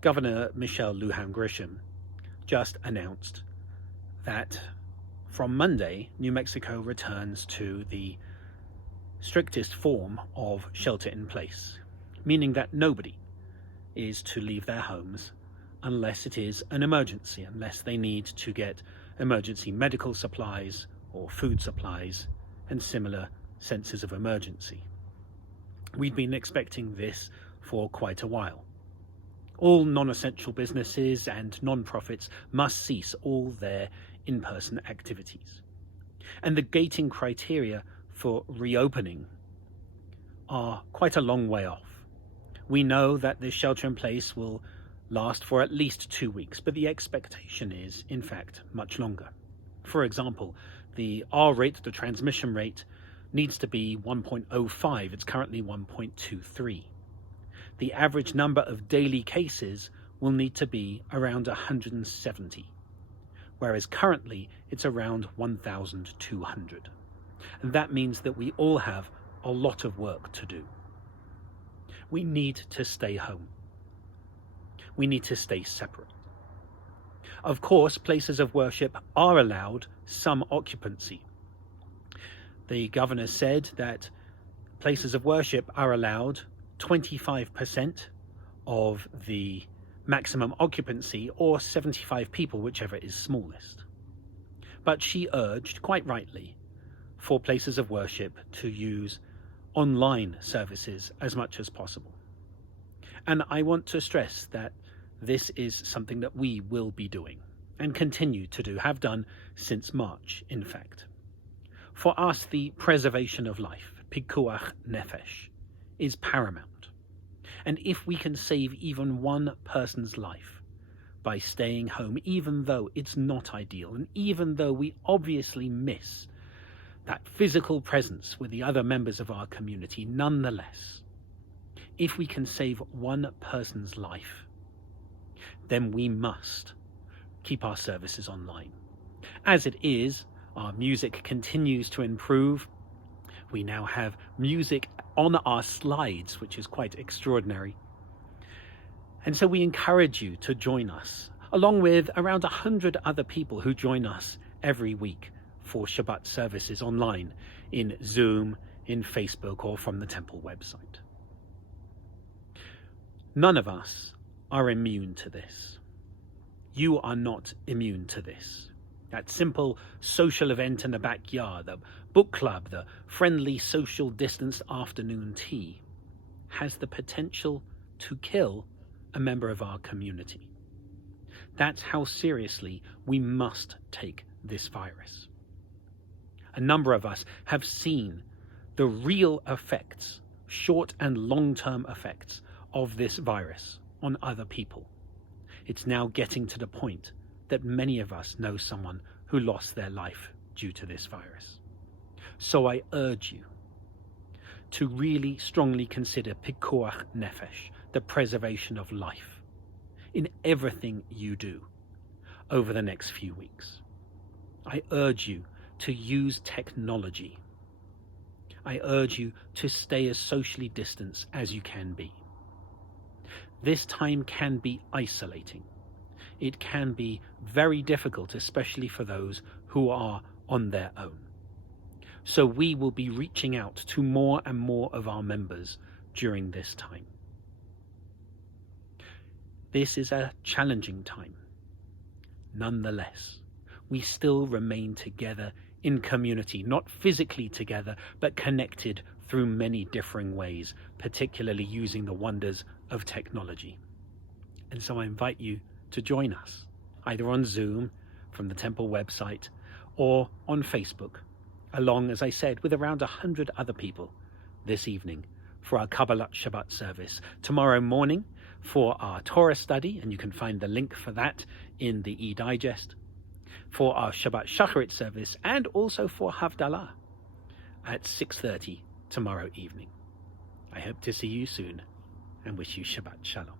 Governor Michelle Lujan Grisham just announced that from Monday, New Mexico returns to the strictest form of shelter in place, meaning that nobody is to leave their homes unless it is an emergency, unless they need to get emergency medical supplies or food supplies and similar senses of emergency. We've been expecting this for quite a while. All non-essential businesses and non-profits must cease all their in-person activities. And the gating criteria for reopening are quite a long way off. We know that this shelter in place will last for at least 2 weeks, but the expectation is, in fact, much longer. For example, the R rate, the transmission rate, needs to be 1.05. It's currently 1.23. The average number of daily cases will need to be around 170, whereas currently it's around 1,200. And that means that we all have a lot of work to do. We need to stay home. We need to stay separate. Of course, places of worship are allowed some occupancy. The governor said that places of worship are allowed 25% of the maximum occupancy, or 75 people, whichever is smallest. But she urged, quite rightly, for places of worship to use online services as much as possible. And I want to stress that this is something that we will be doing and continue to do, have done since March, in fact. For us, the preservation of life, pikuach nefesh, is paramount. And if we can save even one person's life by staying home, even though it's not ideal, and even though we obviously miss that physical presence with the other members of our community, nonetheless, if we can save one person's life, then we must keep our services online. As it is, our music continues to improve. We now have music on our slides, which is quite extraordinary. And so we encourage you to join us, along with around 100 other people who join us every week for Shabbat services online, in Zoom, in Facebook, or from the Temple website. None of us are immune to this. You are not immune to this. That simple social event in the backyard, the book club, the friendly social distanced afternoon tea, has the potential to kill a member of our community. That's how seriously we must take this virus. A number of us have seen the real effects, short and long-term effects, of this virus on other people. It's now getting to the point that many of us know someone who lost their life due to this virus. So I urge you to really strongly consider pikuach nefesh, the preservation of life, in everything you do over the next few weeks. I urge you to use technology. I urge you to stay as socially distanced as you can be. This time can be isolating. It can be very difficult, especially for those who are on their own. So we will be reaching out to more and more of our members during this time. This is a challenging time. Nonetheless, we still remain together in community, not physically together, but connected through many differing ways, particularly using the wonders of technology. And so I invite you to join us, either on Zoom from the Temple website or on Facebook, along, as I said, with around 100 other people this evening for our Kabbalat Shabbat service. Tomorrow morning for our Torah study, and you can find the link for that in the e-digest, for our Shabbat Shacharit service, and also for Havdalah at 6:30 tomorrow evening. I hope to see you soon and wish you Shabbat Shalom.